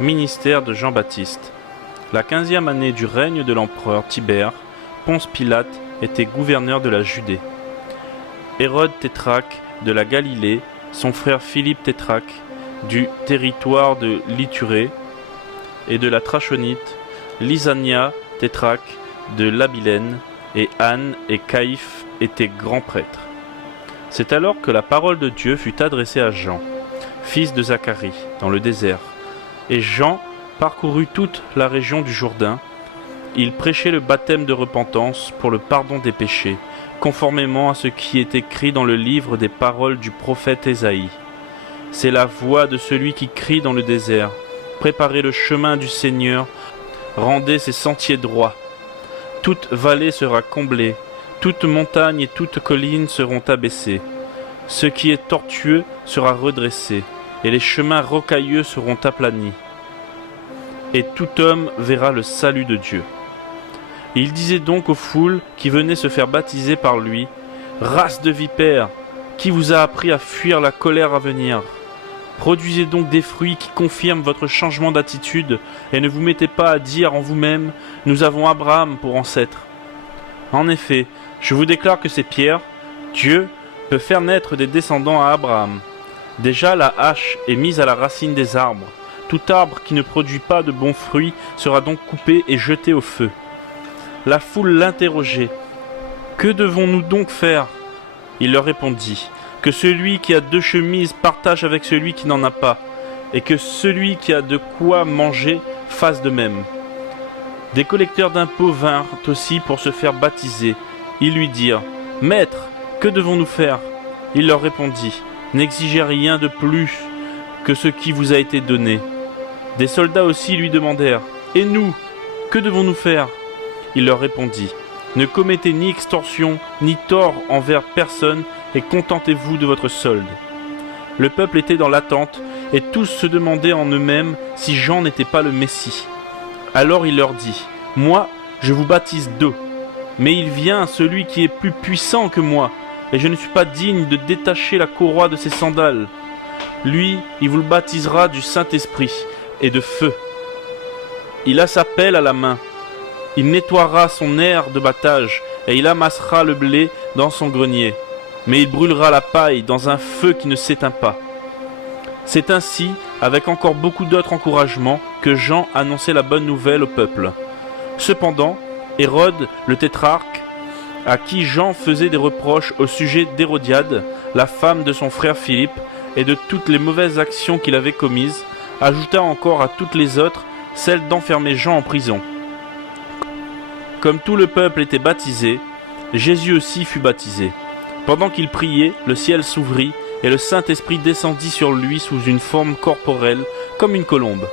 Ministère de Jean-Baptiste. La 15e année du règne de l'empereur Tibère, Ponce Pilate était gouverneur de la Judée. Hérode Tétrarque de la Galilée, son frère Philippe Tétrarque du territoire de l'Ithurée et de la Trachonite, Lysania Tétrarque de l'Abilène, et Anne et Caïphe étaient grands prêtres. C'est alors que la parole de Dieu fut adressée à Jean, fils de Zacharie, dans le désert. Et Jean parcourut toute la région du Jourdain. Il prêchait le baptême de repentance pour le pardon des péchés, conformément à ce qui est écrit dans le livre des paroles du prophète Ésaïe. C'est la voix de celui qui crie dans le désert. Préparez le chemin du Seigneur, rendez ses sentiers droits. Toute vallée sera comblée, toute montagne et toute colline seront abaissées. Ce qui est tortueux sera redressé, et les chemins rocailleux seront aplanis. Et tout homme verra le salut de Dieu. Il disait donc aux foules qui venaient se faire baptiser par lui, « Race de vipères, qui vous a appris à fuir la colère à venir ? Produisez donc des fruits qui confirment votre changement d'attitude, et ne vous mettez pas à dire en vous-même, « Nous avons Abraham pour ancêtre. » En effet, je vous déclare que c'est Pierre, Dieu peut faire naître des descendants à Abraham. Déjà la hache est mise à la racine des arbres. Tout arbre qui ne produit pas de bons fruits sera donc coupé et jeté au feu. La foule l'interrogeait. « Que devons-nous donc faire ?» Il leur répondit. « Que celui qui a 2 chemises partage avec celui qui n'en a pas, et que celui qui a de quoi manger fasse de même. » Des collecteurs d'impôts vinrent aussi pour se faire baptiser. Ils lui dirent, « Maître, que devons-nous faire ?» Il leur répondit, « N'exigez rien de plus que ce qui vous a été donné. » Des soldats aussi lui demandèrent, « Et nous, que devons-nous faire ?» Il leur répondit, « Ne commettez ni extorsion, ni tort envers personne, et contentez-vous de votre solde. » Le peuple était dans l'attente, et tous se demandaient en eux-mêmes si Jean n'était pas le Messie. Alors il leur dit, « Moi, je vous baptise d'eau, mais il vient celui qui est plus puissant que moi, et je ne suis pas digne de détacher la courroie de ses sandales. Lui, il vous le baptisera du Saint-Esprit et de feu. Il a sa pelle à la main. Il nettoiera son aire de battage, et il amassera le blé dans son grenier. Mais il brûlera la paille dans un feu qui ne s'éteint pas. » C'est ainsi, avec encore beaucoup d'autres encouragements, que Jean annonçait la bonne nouvelle au peuple. Cependant, Hérode, le tétrarque, à qui Jean faisait des reproches au sujet d'Hérodiade, la femme de son frère Philippe, et de toutes les mauvaises actions qu'il avait commises, ajouta encore à toutes les autres celle d'enfermer Jean en prison. Comme tout le peuple était baptisé, Jésus aussi fut baptisé. Pendant qu'il priait, le ciel s'ouvrit, et le Saint-Esprit descendit sur lui sous une forme corporelle, comme une colombe.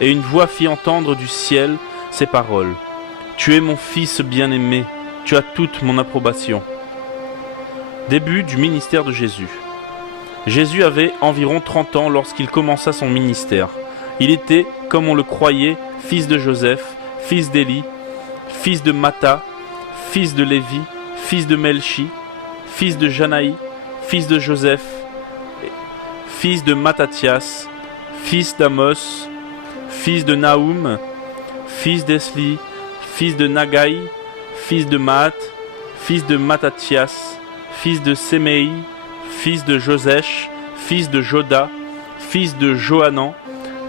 Et une voix fit entendre du ciel ces paroles. « Tu es mon Fils bien-aimé, tu as toute mon approbation. » Début du ministère de Jésus. Jésus avait environ 30 ans lorsqu'il commença son ministère. Il était, comme on le croyait, fils de Joseph, fils d'Élie, fils de Matha, fils de Lévi, fils de Melchi, fils de Janaï, fils de Joseph, fils de Mattathias, fils d'Amos, fils de Naoum, fils d'Esli, fils de Nagai, fils de Maat, fils de Mattathias, fils de Séméi, fils de Josèche, fils de Joda, fils de Johanan,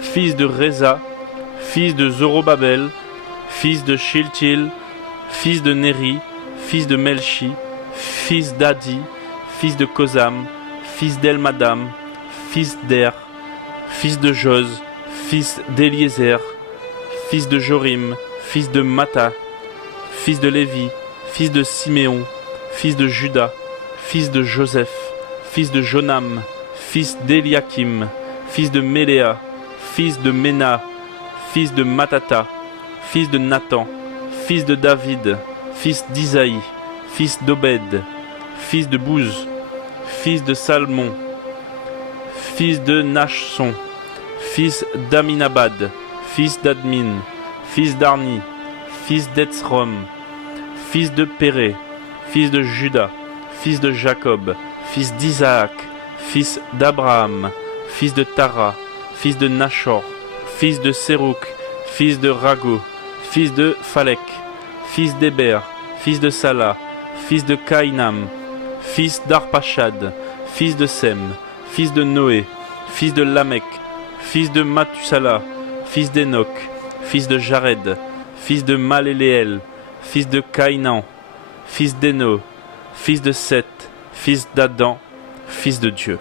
fils de Réza, fils de Zorobabel, fils de Shiltil, fils de Néri, fils de Melchi, fils d'Adi, fils de Kosam, fils d'Elmadam, fils d'Er, fils de Joz, fils d'Eliézer, fils de Jorim, fils de Matha, fils de Lévi, fils de Siméon, fils de Juda, fils de Joseph, fils de Jonam, fils d'Eliakim, fils de Méléa, fils de Ména, fils de Matata, fils de Nathan, fils de David, fils d'Isaïe, fils d'Obed, fils de Bouz, fils de Salmon, fils de Nachson, fils d'Aminabad, fils d'Admin, fils d'Arni, fils d'Etzrom, fils de Péré, fils de Juda, fils de Jacob, fils d'Isaac, fils d'Abraham, fils de Tara, fils de Nachor, fils de Sérouk, fils de Rago, fils de Phalek, fils d'Héber, fils de Salah, fils de Caïnam, fils d'Arpachad, fils de Sem, fils de Noé, fils de Lamech, fils de Mathusala, fils d'Enoch, fils de Jared, fils de Maléléel, fils de Caïnan, fils d'Éno, fils de Seth, fils d'Adam, fils de Dieu.